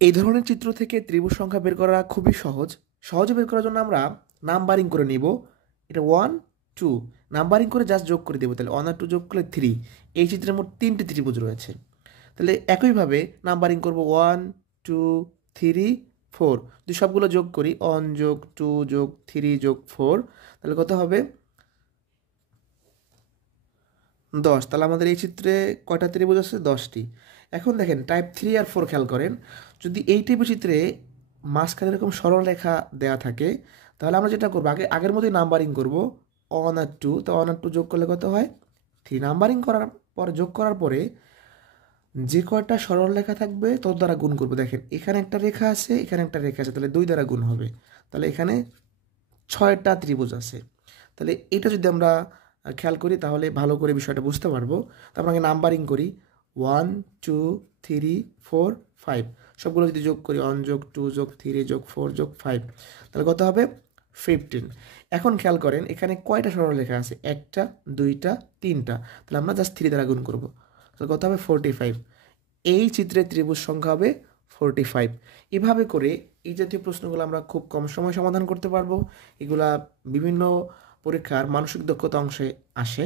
এই ধরনের চিত্র থেকে ত্রিভুজ সংখ্যা বের করা খুবই সহজ। সহজে বের করার জন্য আমরা নাম্বারিং করে নিব। এটা 1 2 নাম্বারিং করে জাস্ট যোগ করে দেবো। তাহলে 1 আর 2 যোগ করলে 3। এই চিত্রের মোট 3টি ত্রিভুজ রয়েছে। তাহলে একইভাবে নাম্বারিং করব 1 2 3 4। যদি সবগুলো যোগ করি 1 যোগ 2 যোগ 3 যোগ 4, তাহলে কত হবে? 10। তাহলে আমাদের এই চিত্রে কয়টা ত্রিভুজ আছে? 10টি। এখন দেখেন টাইপ 3 আর 4 খেয়াল করেন। যদি এই ত্রিভুজ চিত্রে মাঝখানে এরকম সরল রেখা দেয়া থাকে, তাহলে আমরা যেটা করবো আগের মতোই নাম্বারিং করব 1 আর 2। তো 1 আর 2 যোগ করলে কত হয়? 3। নাম্বারিং করার পরে যোগ করার পরে যে কয়টা সরল রেখা থাকবে তত দ্বারা গুণ করবো। দেখেন এখানে একটা রেখা আছে, এখানে একটা রেখা আছে, তাহলে 2 দ্বারা গুণ হবে। তাহলে এখানে 6টা ত্রিভুজ আছে। তাহলে এটা যদি আমরা খেয়াল করি তাহলে ভালো করে বিষয়টা বুঝতে পারবো। তো আমরা আগে নাম্বারিং করি 1 2 3 4 5। সবগুলো যদি যোগ করি 1 যোগ 2 যোগ 3 যোগ 4 যোগ 5, তাহলে কত হবে? 15। এখন খেয়াল করেন এখানে কয়টা সরলরেখা আছে? একটা, দুইটা, তিনটা। তাহলে আমরা জাস্ট 3 দ্বারা গুণ করবো। তাহলে কত হবে? 45। এই চিত্রের ত্রিভুজ সংখ্যা হবে 45। এভাবে করে এই জাতীয় প্রশ্নগুলো আমরা খুব কম সময় সমাধান করতে পারবো। এগুলা বিভিন্ন পরীক্ষার মানসিক দক্ষতা অংশে আসে।